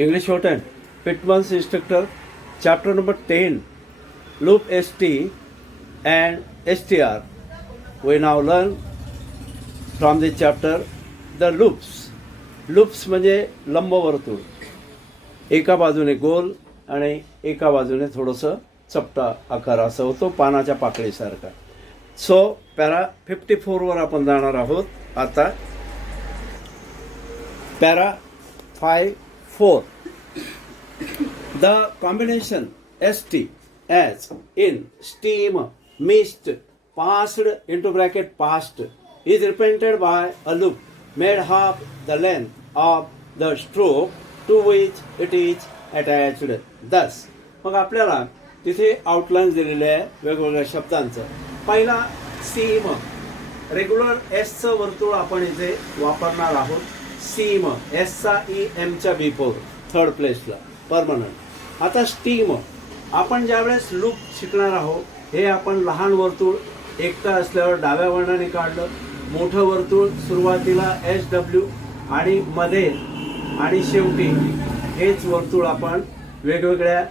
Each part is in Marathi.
English Shorthand, Pitman's Instructor, Chapter number 10, Loop ST and STR. We now learn from the chapter the loops. Loops म्हणजे लंबवर्तुळ, एका बाजूने गोल आणि एका बाजूने थोडंसं चपटा आकार असा होतो, पानाच्या पाकळीसारखा. सो पॅरा 54 वर आपण जाणार आहोत. आता para 54. The combination ST as in steam, mist, passed into bracket past is represented by a loop made half the length of the stroke to which it is attached. Thus, मग आपल्याला तिथे आउटलाईन दिलेले आहे वेगवेगळ्या शब्दांचं. पहिला सीम, रेग्युलर एसचं वर्तुळ आपण इथे वापरणार आहोत. सीम, एसचा EMच्या बिफोर थर्ड प्लेसला परमनंट. आता स्टीम, आपण ज्यावेळेस लूप शिकणार आहोत हे आपण लहान वर्तुळ एकटा असल्यावर डाव्या वर्णाने काढलं, मोठं वर्तुळ सुरुवातीला SW आणि मध्ये आणि शेवटी हेच वर्तुळ आपण वेगवेगळ्या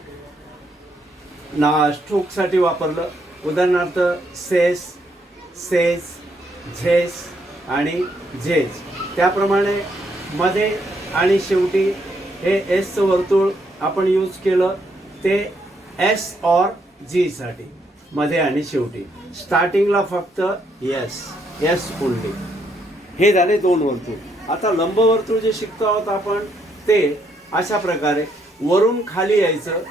स्ट्रोकसाठी वापरलं. उदाहरणार्थ सेस, सेस, झेस आणि झेज. त्याप्रमाणे मध्ये आणि शेवटी हे एसचं वर्तुळ आपण यूज केलं ते S और G साठी, मध्ये आणि शेवटी. स्टार्टिंगला फक्त S ओनली. हे झाले दोन वर्तुळ. आता लंबवर्तुळ जे शिकतो आहोत आपण ते अशा प्रकारे वरून खाली यायचं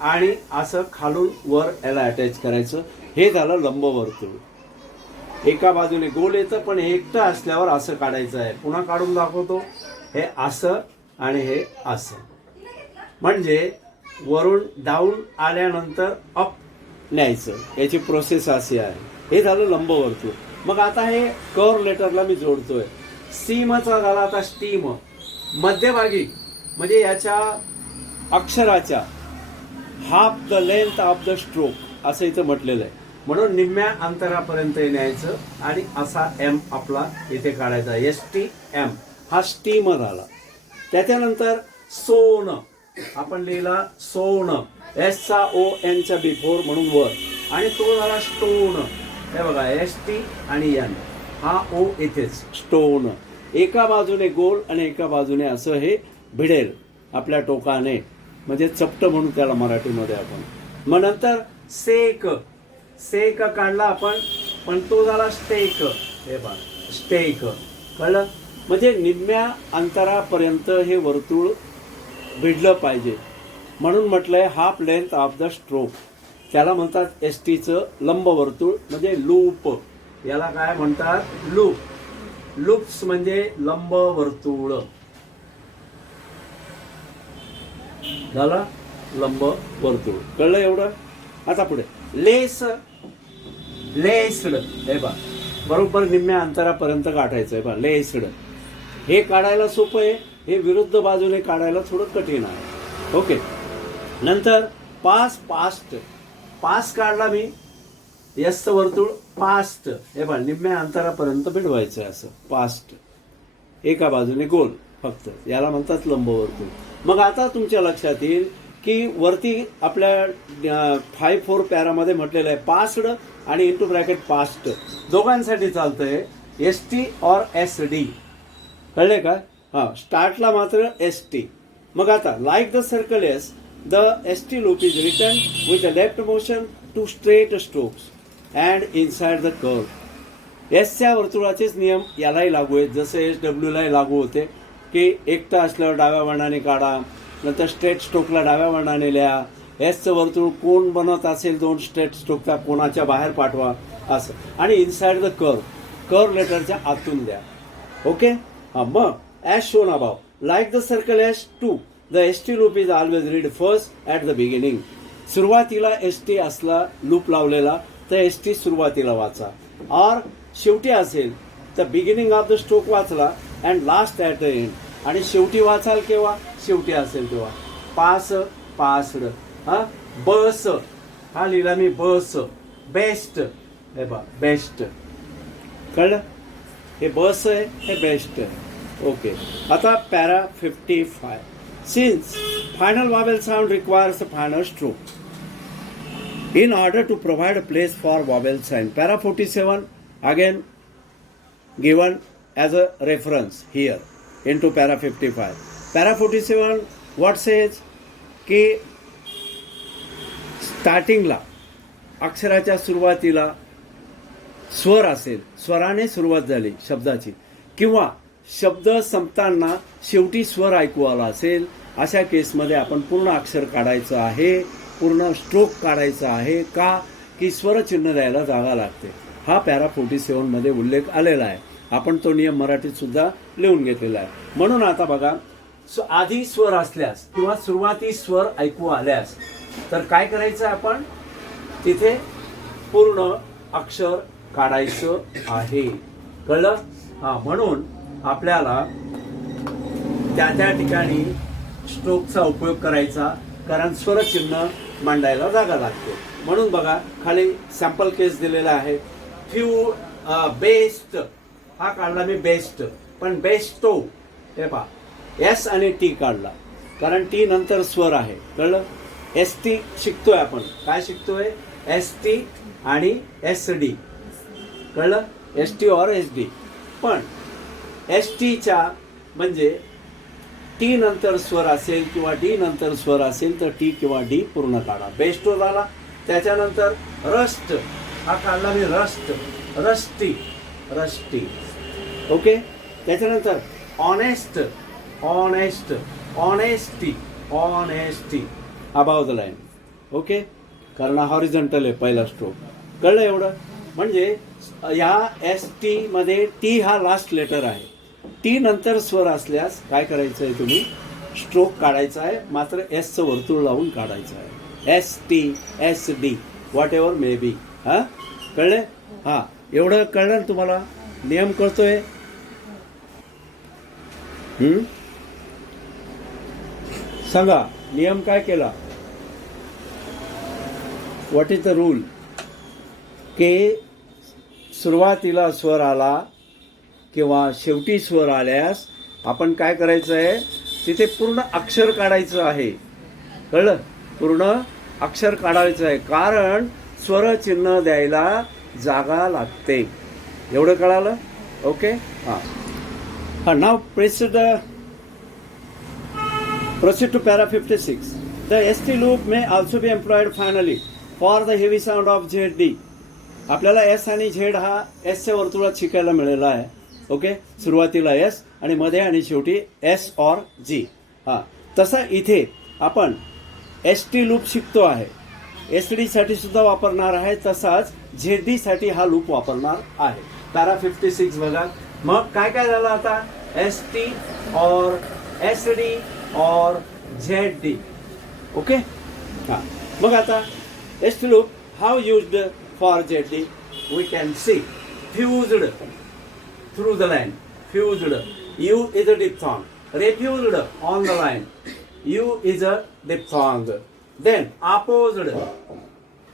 आणि असं खालून वर याला अटॅच करायचं. हे झालं लंबवर्तुळ. एका बाजूने गोल येतं पण एकटं असल्यावर असं काढायचं आहे. पुन्हा काढून दाखवतो. हे असं आणि हे असं, म्हणजे वरून डाऊन आल्यानंतर अप न्यायचं. याची प्रोसेस अशी आहे. हे झालं लंबवर्तुळ. मग आता हे कर्व लेटरला मी जोडतोय. सीमचा झाला आता स्टीम. मध्यभागी म्हणजे याच्या अक्षराच्या half the length of the stroke असं इथं म्हटलेलं आहे. म्हणून निम्म्या अंतरापर्यंत न्यायचं आणि असा M आपला इथे काढायचा. STM हा स्टीम झाला. त्याच्यानंतर सोन आपण लिहिला सोन, एसचा ONच्या बिफोर म्हणून वर, आणि तो झाला स्टोन. हे बघा ST आणि N हा O इथेच स्टोन. एका बाजूने गोल आणि एका बाजूने असं हे भिडेल आपल्या टोकाने, म्हणजे चपट म्हणून त्याला मराठीमध्ये आपण. मग नंतर सेक, सेक काढला आपण पण तो झाला स्टेक. हे बघा स्टेक, कळलं? म्हणजे निम्म्या अंतरापर्यंत हे वर्तुळ भिडलं पाहिजे म्हणून म्हटलंय half length of the stroke. त्याला म्हणतात STचं लंबवर्तुळ म्हणजे लूप. याला काय म्हणतात? लूप. लूप्स म्हणजे लंबवर्तुळ. झाला लंबवर्तुळ. कळलं एवढं? आता पुढे लेस, लेस्ड. हे बा बरोबर निम्म्या अंतरापर्यंत काढायचं आहे बा लेस्ड. हे काढायला सोपं आहे, हे विरुद्ध बाजूने काढायला थोडं कठीण आहे. ओके. नंतर पास, पास्ट. पास काढला मी, यसचं वर्तुळ पास्ट. हे बघा निम्म्या अंतरापर्यंत भिडवायचं आहे असं पास्ट. एका बाजूने गोल फक्त, याला म्हणतात लंबवर्तुळ. मग आता तुमच्या लक्षात येईल की वरती आपल्या 54 पॅरामध्ये म्हटलेलं आहे पास्ड आणि इंटू ब्रॅकेट पास्ट दोघांसाठी चालतंय. ST और SD. कळले का? हा, स्टार्टला मात्र ST. मग आता like the circle S, the ST loop is written with the left motion to straight strokes and inside the curve. एसच्या वर्तुळाचेच नियम यालाही लागू आहेत, जसे SWलाही लागू होते की एकटा असल्यावर डाव्या वर्णाने काढा, नंतर स्ट्रेट स्ट्रोकला डाव्या वर्णाने लिहा. एसचं वर्तुळ कोण बनत असेल दोन स्ट्रेट स्ट्रोकच्या कोणाच्या बाहेर पाठवा असं, आणि इनसाइड द कर्व, कर्व लेटरच्या आतून द्या. ओके. मग as shown above, like the circle S2, the ST loop is always read first at the beginning. सुरुवातीला ST असला लूप लावलेला तर ST सुरुवातीला वाचा, और शेवटी असेल तर बिगिनिंग ऑफ द स्ट्रोक वाचला and last at the end. आणि शेवटी वाचाल केव्हा? शेवटी असेल तेव्हा. Pass, passed. हा, बस हा लिहिला मी बस. बेस्ट, हे बा बेस्ट. कळलं? हे बस आहे, हे बेस्ट आहे. ओके. आता para 55. Since final vowel sound requires a final stroke, in order to provide a place for vowel sign, para 47 again given as a reference here into para 55. Para 47 what says की स्टार्टिंगला अक्षराच्या सुरुवातीला स्वर असेल, स्वराने सुरुवात झाली शब्दाची, किंवा शब्द संपताना शेवटी स्वर ऐकू आला असेल, अशा केसमध्ये आपण पूर्ण अक्षर काढायचं आहे, पूर्ण स्ट्रोक काढायचा आहे. का की स्वरचिन्ह द्यायला जागा लागते. हा पॅरा 47 मध्ये उल्लेख आलेला आहे. आपण तो नियम मराठीत सुद्धा लिहून घेतलेला आहे. म्हणून आता बघा, आधी स्वर असल्यास किंवा सुरुवाती स्वर ऐकू आल्यास तर काय करायचं, आपण तिथे पूर्ण अक्षर काढायचं आहे. कळलं? हा, म्हणून आपल्याला त्या त्या ठिकाणी स्ट्रोकचा उपयोग करायचा, कारण स्वरचिन्ह मांडायला जागा लागते. म्हणून बघा, खाली सॅम्पल केस दिलेला आहे. फ्यू बेस्ट हा काढला मी बेस्ट, पण बेस्टो हे पहा एस आणि टी काढला, कारण टी नंतर स्वर आहे. कळलं? एस टी शिकतोय आपण. काय शिकतोय? एस टी आणि एस डी. कळलं? एस टी और एस डी. पण एस टीच्या म्हणजे टी नंतर स्वर असेल किंवा डी नंतर स्वर असेल तर टी किंवा डी पूर्ण काढा. बेस्टो झाला. त्याच्यानंतर रस्ट हा काढला मी रस्ट, रस्टी, रस्टी. ओके. त्याच्यानंतर honest, honest, honesty, honesty above the line. Okay. कारण हॉरिझॉन्टल आहे पहिला स्ट्रोक. कळलं एवढं? म्हणजे या एस टी मध्ये टी हा लास्ट लेटर आहे. टी नंतर स्वर असल्यास काय करायचं आहे, तुम्ही स्ट्रोक काढायचा आहे, मात्र एसचं वर्तुळ लावून काढायचं आहे. S T, S D, what ever may be. हा, कळले? हा, एवढं कळलं ना तुम्हाला? नियम कळतोय? सांगा, नियम काय केला? What is the rule? के सुरुवातीला स्वर आला किंवा शेवटी स्वर आल्यास आपण काय करायचं आहे, तिथे पूर्ण अक्षर काढायचं आहे. कळलं? पूर्ण अक्षर काढायचं आहे, कारण स्वरचिन्ह द्यायला जागा लागते. एवढं कळालं? ओके. हां, नाव proceed to para 56. The ST loop may also be employed finally for the heavy sound of ZD. आपल्याला एस आणि झेड हा एसच्या वर्तुळात शिकायला मिळाला आहे. ओके. सुरुवातीला एस आणि मध्ये आणि शेवटी एस और जी. हां, तसा इथे आपण एस टी लूप शिकतो आहे. एस डी साठी सुद्धा वापरणार आहे, तसाच झेड डी साठी हा लूप वापरणार आहे. पॅरा 56 बघा. मग काय काय झालं आता? एस टी और एस डी और झेड डी. ओके. हां, मग आता S T loop how used for Z D? We can see fused through the line. Fused, U is a diphthong. refused on the line, u is a diphthong. Then opposed,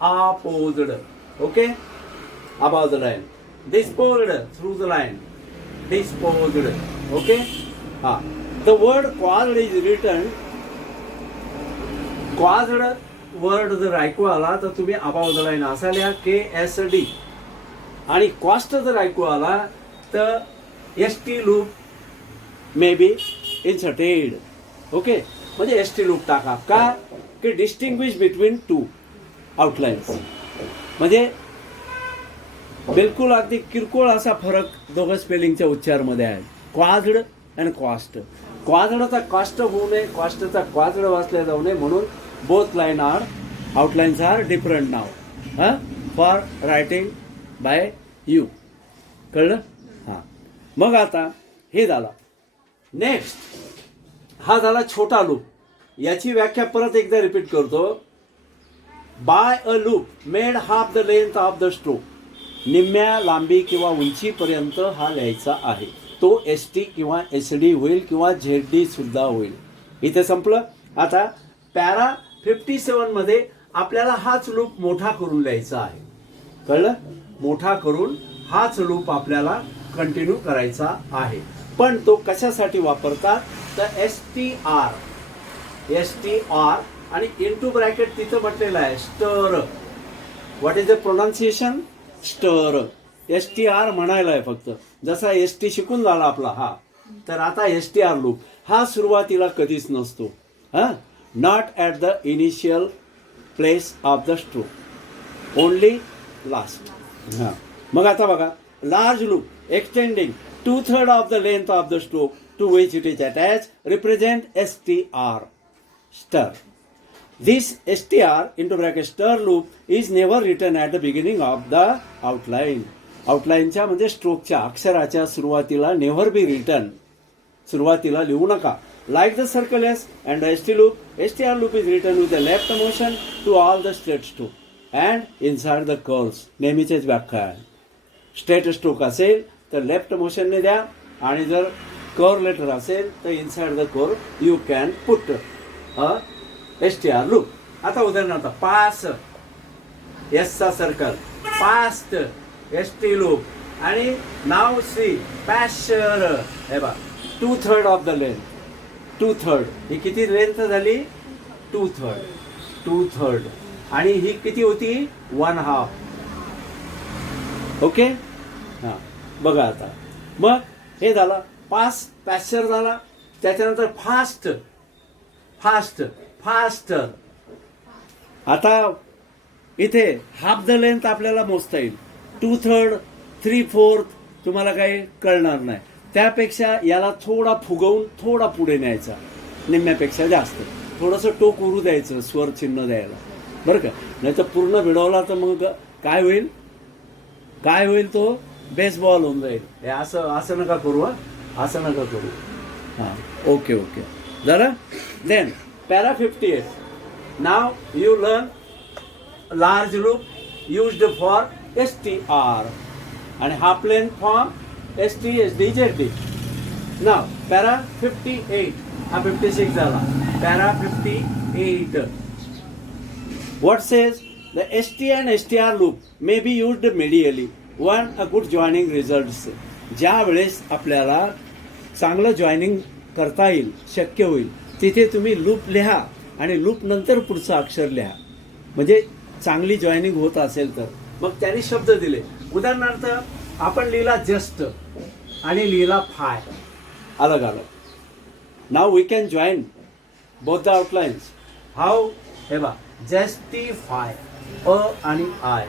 opposed, okay, above the line. Disposed through the line, disposed, okay. The word caused is written. caused word जर ऐकू आला तर तुम्ही above the line असा लिहा, KSD. आणि cost जर ऐकू आला तर ST loop may be inserted. Okay. म्हणजे एस टी लूप टाका. का की डिस्टिंग्विश बिटवीन टू आउटलाईन्स. म्हणजे बिलकुल अगदी किरकोळ असा फरक दोघं स्पेलिंगच्या उच्चारमध्ये आहे. Caused and cost. क्वाज्डचा कॉस्ट होऊ नये, कॉस्टचा क्वाज्ड वाचल्या जाऊ नये, म्हणून both line are outlines are different now for writing by you. कळलं? हां, मग आता हे झालं. नेक्स्ट हा झाला छोटा लूप. याची व्याख्या परत एकदा रिपीट करतो. By a loop made half the length of the stroke. निम्म्या लांबी किंवा उंचीपर्यंत हा लिहायचा आहे. तो एस टी किंवा एस डी होईल किंवा झेड डी सुद्धा होईल. इथे संपलं. आता पॅरा 57 मध्ये आपल्याला हाच लूप मोठा करून लिहायचा आहे. कळलं? मोठा करून हाच लूप आपल्याला कंटिन्यू करायचा आहे. पण तो कशासाठी वापरतात तर एस टी आर STR आणि इंटू ब्रॅकेट तिथं म्हटलेलं आहे स्टर. What is the pronunciation? स्टर. STR म्हणायला आहे फक्त. जसा ST शिकून झाला आपला हा, तर आता STR लूप हा सुरुवातीला कधीच नसतो. हा, not at the initial place of the stroke, only last. हां, मग आता बघा, large loop extending 2/3 of the length of the stroke to which it is attach represent STR, ster. This STR into bracket stir loop is never written at the beginning of the outline. आउटलाईनच्या म्हणजे स्ट्रोकच्या अक्षराच्या सुरुवातीला नेव्हर बी रिटन, सुरुवातीला लिहू नका. Like the circle S and ST loop, STR loop is written with the left motion to all the straight stroke and inside the curves. नेहमीचेच व्याख्या आहे. स्ट्रेट स्ट्रोक असेल तर लेफ्ट मोशनने द्या, आणि जर कर्व लेटर असेल तर inside the curve you can put a STR loop. आता उदाहरणार्थ पास, एसचा सर्कल, पास्ट ST लूप, आणि नाव सी पॅशर. हे बा 2/3 ऑफ द लेंथ, 2/3 ही किती लेंथ झाली? 2/3, आणि ही किती होती? 1/2. ओके. हां, बघा आता मग हे झालं पास, पॅशर झाला. त्याच्यानंतर फास्ट, फास्ट, फास्टर. आता इथे हाफ द लेंथ आपल्याला मोजता येईल. 2/3, 3/4 तुम्हाला काही कळणार नाही. त्यापेक्षा याला थोडा फुगवून थोडा पुढे न्यायचा, निम्म्यापेक्षा जास्त. थोडंसं टोक उरू द्यायचं स्वर चिन्ह द्यायला, बरं का. नाही तर पूर्ण भिडवला तर मग काय होईल? काय होईल? तो बेसबॉल होऊन जाईल. हे असं नका करू. असं नका करू. हां, ओके ओके झालं. Then para 58. Now you learn large loop used for STR and half length form ST, SD, ZD. Now para 58 हा 56 झाला. para 58 what says the ST and STR loop may be used medially when a good joining results. ज्या वेळेस आपल्याला चांगलं जॉईनिंग करता येईल, शक्य होईल, तिथे तुम्ही लूप लिहा आणि लूप नंतर पुढचं अक्षर लिहा. म्हणजे चांगली जॉईनिंग होत असेल तर. मग त्यांनी शब्द दिले. उदाहरणार्थ आपण लिहिला जस्ट आणि लिहिला फाय, अलग अलग. Now we can join both the outlines. How? हे बा, जस्टिफाय, अ आणि आय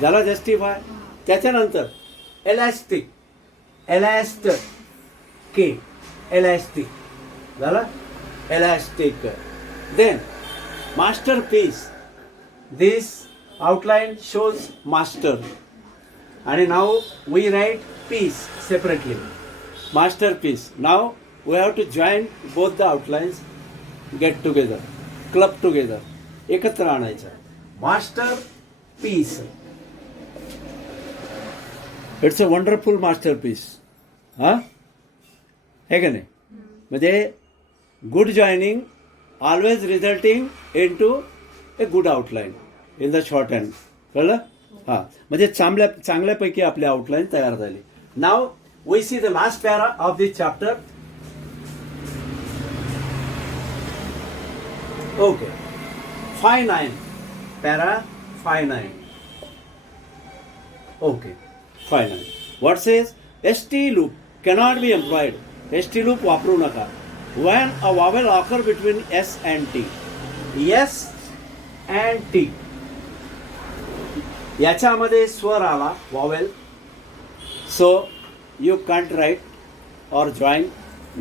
झाला जस्टिफाय. त्याच्यानंतर एलास्टिक, एलास्ट, के, एलास्टिक झाला elastic. Then masterpiece, this outline shows master, and now we write piece separately. Masterpiece. Now we have to join both the outlines, get together, club together, एकत्र आणायचं. Masterpiece, it's a wonderful masterpiece. हा, है का नाही? म्हणजे good joining always resulting in to a good outline in the shorthand. कळलं? हां, म्हणजे चांगल्यापैकी आपली आउटलाईन तयार झाली. Now we see the last para of this chapter. Okay, 5/9 para 5/9. Okay, 5/9 what says ST loop cannot be employed. ST loop वापरू नका when a vowel occur between S and T. S and T याच्यामध्ये स्वर आला, vowel, so you can't write or join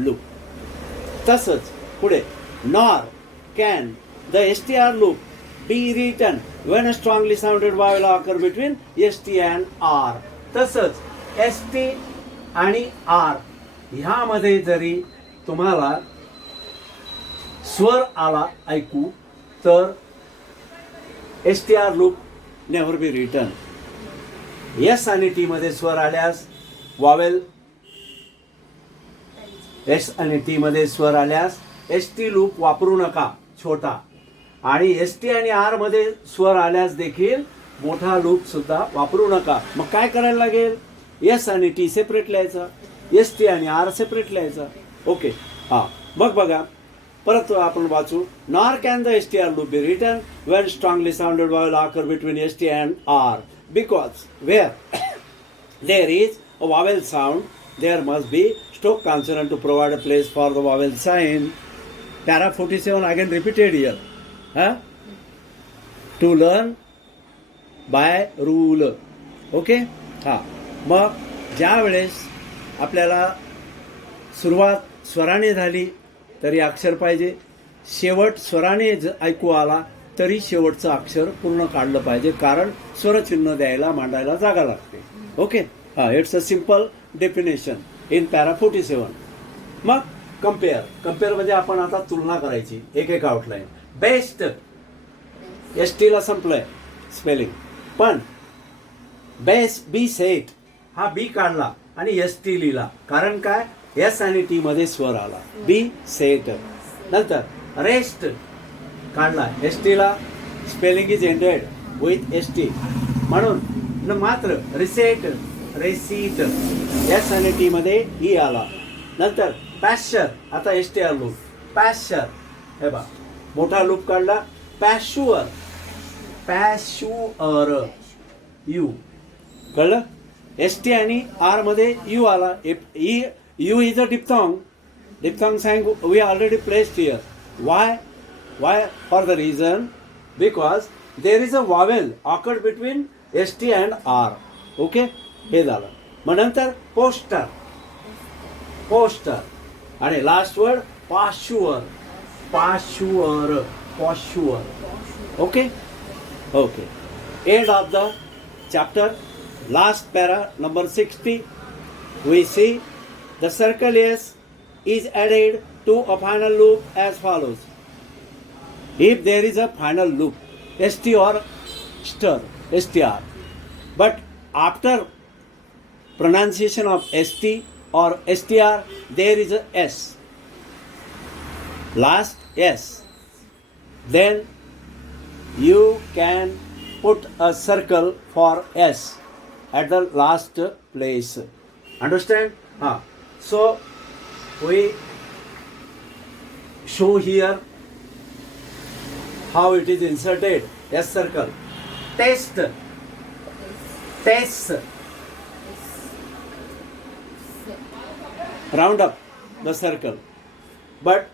loop. तसंच पुढे nor can the STR loop be written when a strongly sounded vowel occur between ST and R. तसंच ST आणि R ह्यामध्ये जरी तुम्हाला स्वर आला ऐकू तर STR loop never be written. S आणि टी मध्ये स्वर आल्यास वावेल, एस आणि टी मध्ये स्वर आल्यास ST लूप वापरू नका छोटा, आणि ST आणि आर मध्ये स्वर आल्यास देखील मोठा लूप सुद्धा वापरू नका. मग काय करायला लागेल? एस आणि टी सेपरेट लिहायचा, ST आणि आर सेपरेट लिहायचा. ओके. हां, मग बघा परत आपण वाचू. Nor can the STR loop be written when strongly sounded vowel occur between ST and R because where there is a vowel sound there must be stroke consonant to provide a place for the vowel sign. Para 47 again repeated here. To learn by rule. Okay. हां, मग ज्या वेळेस आपल्याला सुरुवात स्वराने झाली तरी अक्षर पाहिजे, शेवट स्वराने ऐकू आला तरी शेवटचं अक्षर पूर्ण काढलं पाहिजे, कारण स्वरचिन्ह द्यायला मांडायला जागा लागते. ओके. हां, it's a simple definition in para 47. मग कम्पेअर म्हणजे आपण आता तुलना करायची, एक आउटलाईन. बेस्ट ST ला संपलंय स्पेलिंग, पण बेस्ट बी सेट हा बी काढला आणि ST लिहिला, कारण काय, S आणि T मध्ये स्वर आला, बी सेट. नंतर रेस्ट काढला, ST ला spelling is ended with ST, म्हणून मात्र रिसेट रेसीट S आणि T मध्ये ई आला. नंतर पॅश्चर, आता STR लूप, पॅश्चर हे बा मोठा लूप काढला, पॅश्युअर यू कळलं. ST आणि R मध्ये यू आला. U is a diphthong sign we already placed here. Why for the reason because there is a vowel occurred between ST and R. Okay, हे झालं. मग नंतर पोस्टर आणि last word posture. Okay. End of the chapter. Last para, number 60. We see the circle S is added to a final loop as follows. If there is a final loop, ST or STR, but after pronunciation of ST or STR, there is a S. Last S. Then you can put a circle for S at the last place. Understand? So we show here how it is inserted. S circle. Test. Round up the circle, but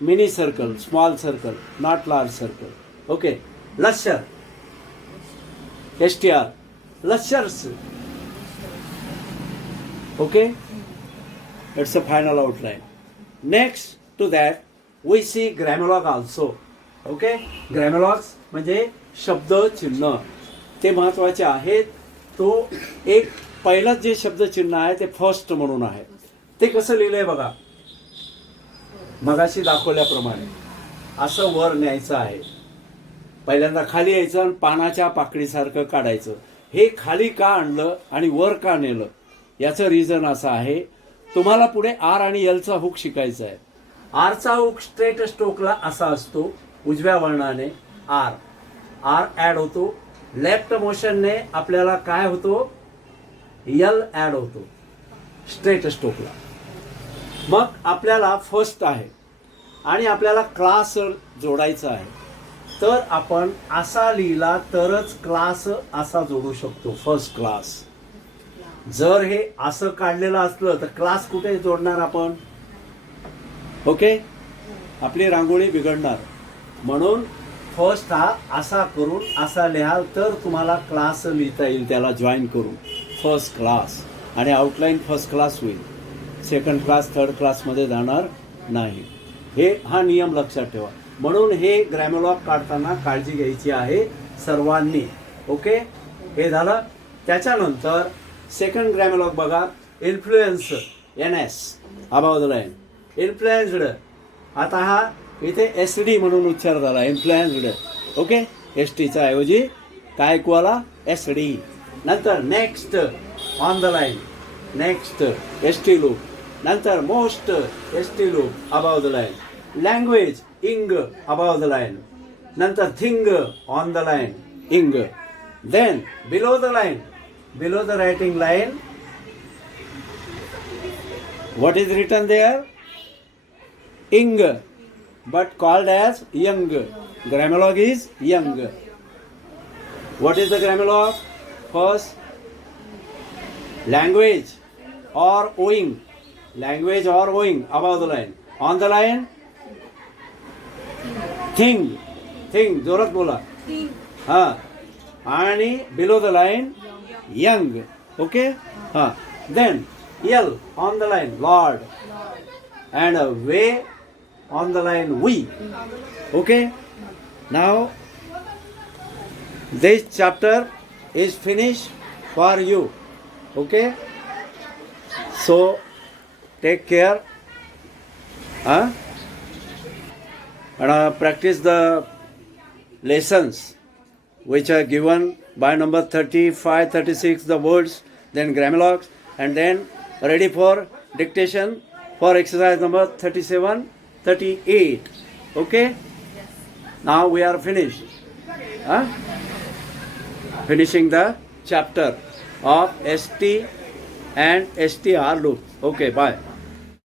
mini circle, small circle, not large circle. Okay. Lusher, STR, lushers. Okay, it's a final outline. Next to that we see grammalogue also. Okay, grammalogues म्हणजे शब्द चिन्ह, ते महत्वाचे आहेत. तो एक पहिलं जे शब्द चिन्ह आहे ते फर्स्ट म्हणून आहे. ते कसं लिहिलंय बघा, मगाशी दाखवल्याप्रमाणे असं वर न्यायचं आहे. पहिल्यांदा खाली यायचं आणि पानाच्या पाकळीसारखं काढायचं. हे खाली का आणलं आणि वर का नेलं, याचं रिझन असं आहे, तुम्हाला पुढे R आणि L चा हुक शिकायचा आहे. R चा हुक स्ट्रेट स्ट्रोकला असा असतो, उजव्या वळणाने R ऍड होतो. लेफ्ट मोशनने आपल्याला काय होतो, L ऍड होतो स्ट्रेट स्ट्रोकला. मग आपल्याला फर्स्ट आहे आणि आपल्याला क्लास जोडायचा आहे, तर आपण असा लिहिला तरच क्लास असा जोडू शकतो, फर्स्ट क्लास. जर हे असं काढलेलं असलं तर क्लास कुठे जोडणार आपण. ओके, आपली रांगोळी बिघडणार. म्हणून फर्स्ट हा असा करून असा लिहाल तर तुम्हाला क्लास लिहिता येईल, त्याला जॉईन करून फर्स्ट क्लास, आणि आउटलाईन फर्स्ट क्लास होईल. सेकंड क्लास थर्ड क्लासमध्ये जाणार नाही. हा नियम लक्षात ठेवा. म्हणून हे ग्रॅमलॉग काढताना काळजी घ्यायची आहे सर्वांनी. ओके, हे झालं. त्याच्यानंतर सेकंड ग्रॅमलॉग बघा, influence NS above the line, influenced. आता हा इथे SD म्हणून उच्चार झाला, इन्फ्लुएन्स्ड. ओके, STचा ऐवजी काय ऐकू आला, SD. नंतर next on the line, next ST loop. नंतर most ST loop above the line. Language ing above the line. Nanta thing on the line, ing. Then below the line, below the writing line, what is written there? Ing. but called as young. Grammar is young. What is the grammar? First, language or owing. Language or owing above the line. On the line, thing. Thing. जोरात बोला. हाँ. आणि below the line, young. Okay? हाँ. Then L on the line, Lord. And way on the line, we. Okay? Now, this chapter is finished for you. Okay? So, take care. And practice the lessons which are given by number 35, 36, the words, then grammar, and then ready for dictation for exercise number 37, 38. Okay? Now we are finished. Finishing the chapter of ST and STR loop. Okay, bye.